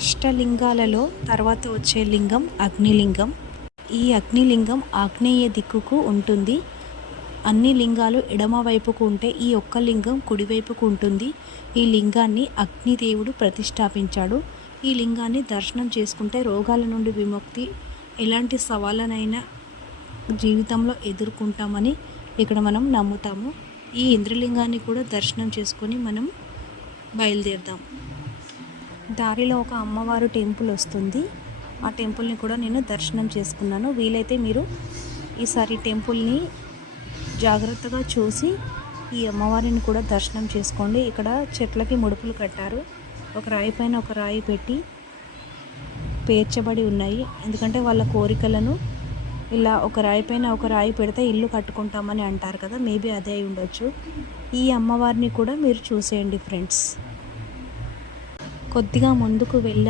అష్టలింగాలలో తర్వాత వచ్చే లింగం అగ్నిలింగం. ఈ అగ్నిలింగం ఆగ్నేయ దిక్కుకు ఉంటుంది. అన్ని లింగాలు ఎడమ వైపుకు ఉంటే ఈ ఒక్క లింగం కుడివైపుకు ఉంటుంది. ఈ లింగాన్ని అగ్నిదేవుడు ప్రతిష్టాపించాడు. ఈ లింగాన్ని దర్శనం చేసుకుంటే రోగాల నుండి విముక్తి ఎలాంటి సవాళ్ళనైనా జీవితంలో ఎదుర్కొంటామని ఇక్కడ మనం నమ్ముతాము. ఈ ఇంద్రలింగాన్ని కూడా దర్శనం చేసుకొని మనం బయలుదేరుదాం. దారిలో ఒక అమ్మవారు టెంపుల్ వస్తుంది. ఆ టెంపుల్ని కూడా నేను దర్శనం చేసుకున్నాను. వీలైతే మీరు ఈసారి టెంపుల్ని జాగ్రత్తగా చూసి ఈ అమ్మవారిని కూడా దర్శనం చేసుకోండి. ఇక్కడ చెట్లకి ముడుపులు కట్టారు. ఒక రాయి పైన ఒక రాయి పెట్టి పేర్చబడి ఉన్నాయి. ఎందుకంటే వాళ్ళ కోరికలను ఇలా ఒక రాయి పైన ఒక రాయి పెడితే ఇల్లు కట్టుకుంటామని అంటారు కదా మేబీ అదే అయి ఉండొచ్చు. ఈ అమ్మవారిని కూడా మీరు చూసేయండి ఫ్రెండ్స్. కొద్దిగా ముందుకు వెళ్ళా